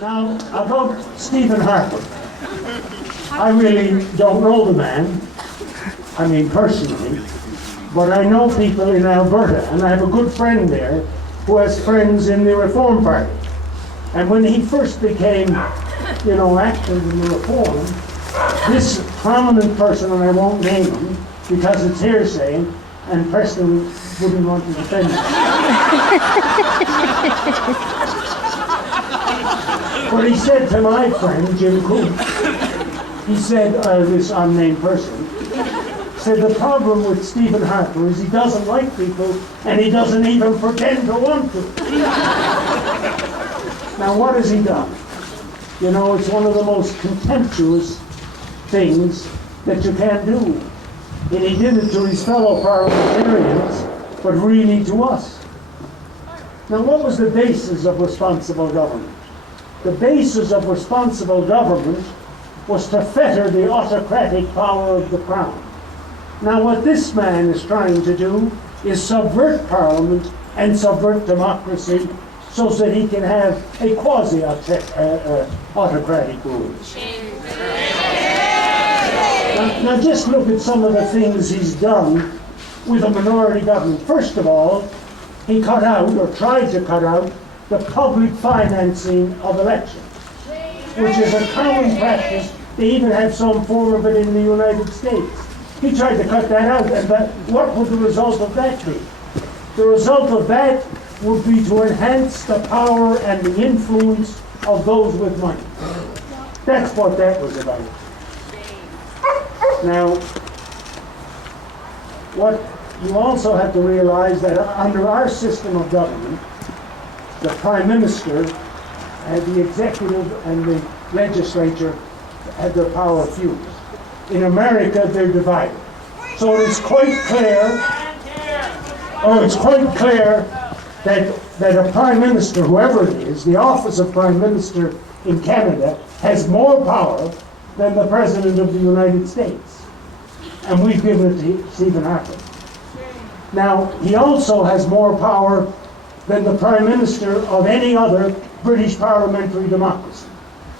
Now, about Stephen Harper. I really don't know the man, I mean personally, but I know people in Alberta, and I have a good friend there who has friends in the Reform Party. And when he first became, active in the Reform, this prominent person, and I won't name him because it's hearsay, and Preston wouldn't want to defend him. But he said to my friend, Jim Coombs, he said, this unnamed person, said the problem with Stephen Harper is he doesn't like people and he doesn't even pretend to want to. Now what has he done? It's one of the most contemptuous things that you can do. And he did it to his fellow parliamentarians, but really to us. Now what was the basis of responsible government? The basis of responsible government was to fetter the autocratic power of the Crown. Now what this man is trying to do is subvert Parliament and subvert democracy so that he can have a quasi-autocratic rule. Now just look at some of the things he's done with a minority government. First of all, he cut out, or tried to cut out, the public financing of elections, which is a common practice. They even have some form of it in the United States. He tried to cut that out, and what would the result of that be? The result of that would be to enhance the power and the influence of those with money. That's what that was about. Now, what you also have to realize that under our system of government, the Prime Minister and the executive and the legislature had their power fused. In America, they're divided. So it's quite clear, that a Prime Minister, whoever it is, the office of Prime Minister in Canada has more power than the President of the United States. And we've given it to Stephen Harper. Now, he also has more power than the Prime Minister of any other British parliamentary democracy.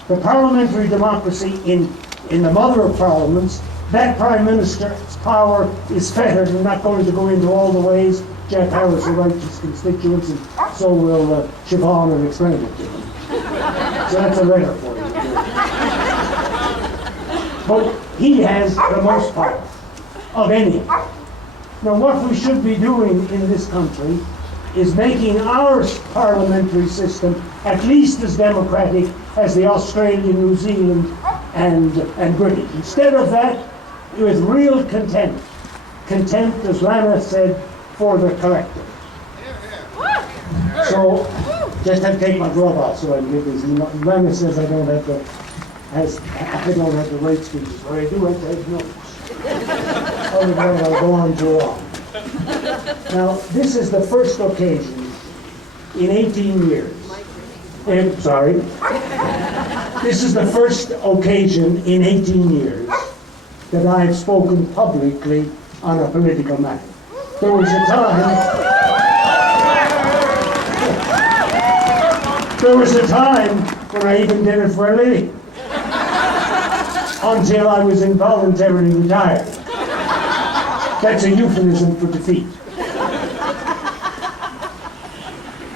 The parliamentary democracy in the mother of parliaments, that Prime Minister's power is fettered. I'm not going to go into all the ways. Jack Harris will write his constituents, and so will Siobhan, and explain it to him. So that's a letter for you. But he has the most power of any. Now what we should be doing in this country is making our parliamentary system at least as democratic as the Australian, New Zealand, and British. Instead of that, with real contempt, as Lana said, for the collective. So, just have to take my glove off so I can get this. Lana says I don't have the right speeches, but I do have to take notes. Otherwise I'll go on too long. Now, this is the first occasion in 18 years. This is the first occasion in 18 years that I have spoken publicly on a political matter. There was a time when I even did it for a living, until I was involuntarily retired. That's a euphemism for defeat.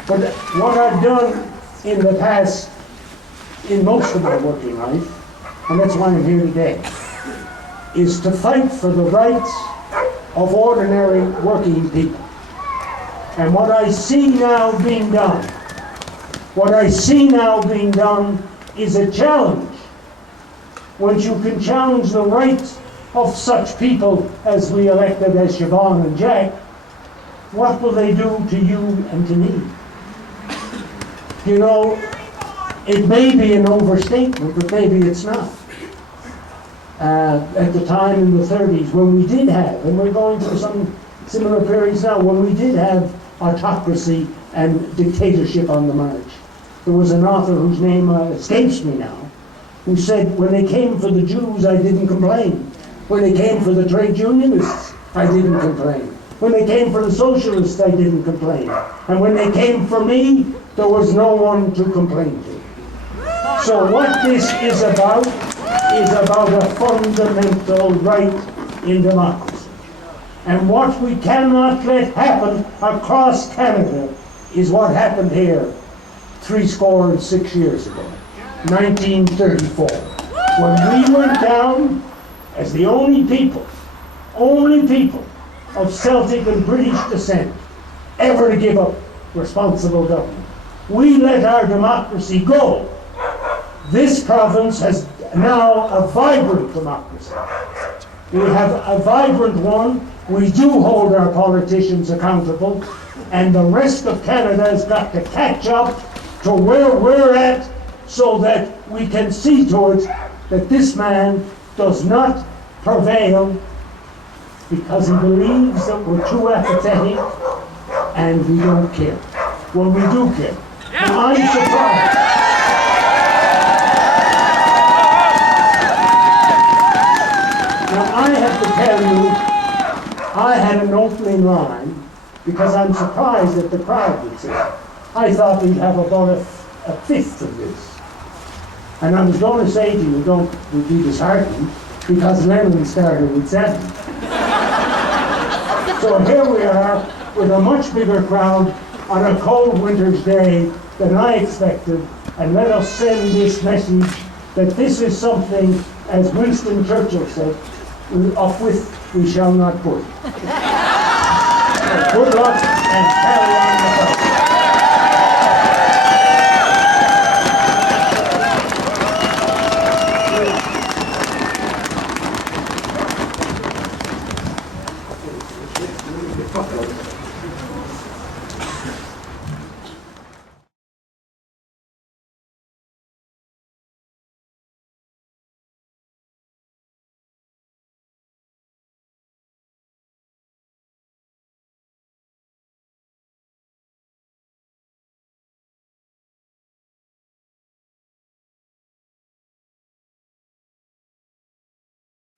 But what I've done in the past, in most of my working life, and that's why I'm here today, is to fight for the rights of ordinary working people. And what I see now being done is a challenge. Once you can challenge the rights of such people as we elected as Siobhan and Jack, what will they do to you and to me? It may be an overstatement, but maybe it's not. At the time in the 30s, when we did have, and we're going through some similar periods now, when we did have autocracy and dictatorship on the march, there was an author whose name escapes me now, who said, when they came for the Jews, I didn't complain. When they came for the trade unionists, I didn't complain. When they came for the socialists, I didn't complain. And when they came for me, there was no one to complain to. So what this is about a fundamental right in democracy. And what we cannot let happen across Canada is what happened here 66 years ago, 1934. When we went down as the only people of Celtic and British descent ever to give up responsible government. We let our democracy go. This province has now a vibrant democracy. We have a vibrant one. We do hold our politicians accountable, and the rest of Canada has got to catch up to where we're at so that we can see to it that this man does not prevail because he believes that we're too apathetic and we don't care. Well, we do care. And I'm surprised. Now, I have to tell you, I had an opening line because I'm surprised that the crowd would say it. I thought we'd have about a fifth of this. And I was going to say to you, don't be disheartened, because Lennon started with 7. So here we are with a much bigger crowd on a cold winter's day than I expected, and let us send this message that this is something, as Winston Churchill said, up with we shall not put. So good luck and carry on the fight.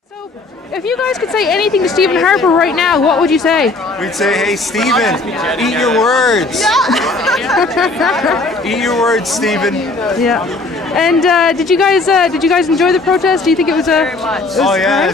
So, if you guys could say anything to Stephen Harper right now, what would you say? We'd say, hey, Stephen, eat your words. Eat your words, Stephen. Yeah. And did you guys enjoy the protest? Do you think it was a? Very much. Oh yeah.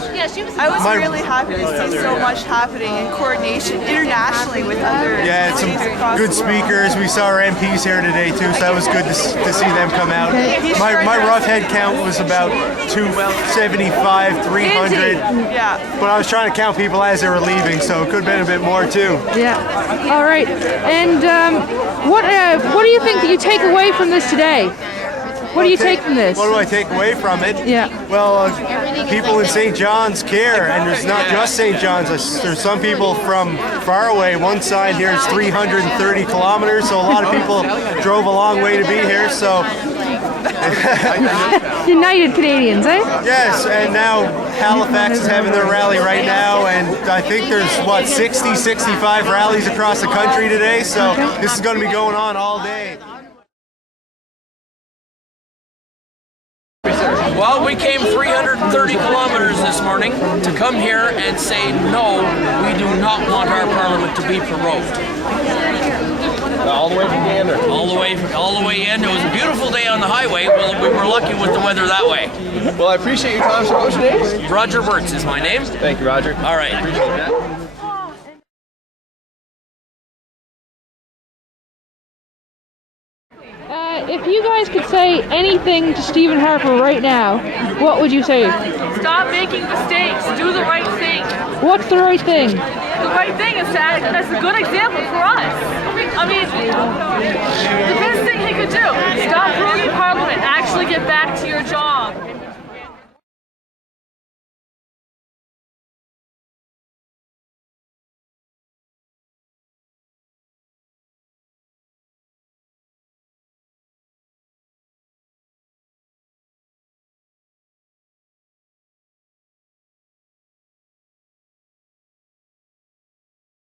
I was really happy to see so much happening in coordination internationally with other Yeah, some cities across good the world. speakers. We saw our MPs here today too, so that was good to see them come out. My rough head count was about 275, 300. Yeah. But I was trying to count people as they were leaving, so it could have been a bit more too. Yeah. All right. And what do you think that you take away from this today? What do you take from this? What do I take away from it? Yeah. Well, people in St. John's care, and there's not just St. John's. There's some people from far away. One side here is 330 kilometers, so a lot of people drove a long way to be here. So United Canadians, eh? yes, and now Halifax is having their rally right now, and I think there's 60, 65 rallies across the country today. So this is going to be going on all day. Well, we came 330 kilometers this morning to come here and say, no, we do not want our parliament to be prorogued. All the way from the end? All the way in. It was a beautiful day on the highway. Well, we were lucky with the weather that way. Well, I appreciate your time, sir. What's your name? Roger Wirtz is my name. Thank you, Roger. All right. Appreciate that. If you guys could say anything to Stephen Harper right now, what would you say? Stop making mistakes. Do the right thing. What's the right thing? The right thing is to act as a good example for us. I mean, the best thing he could do, stop ruining Parliament, actually get back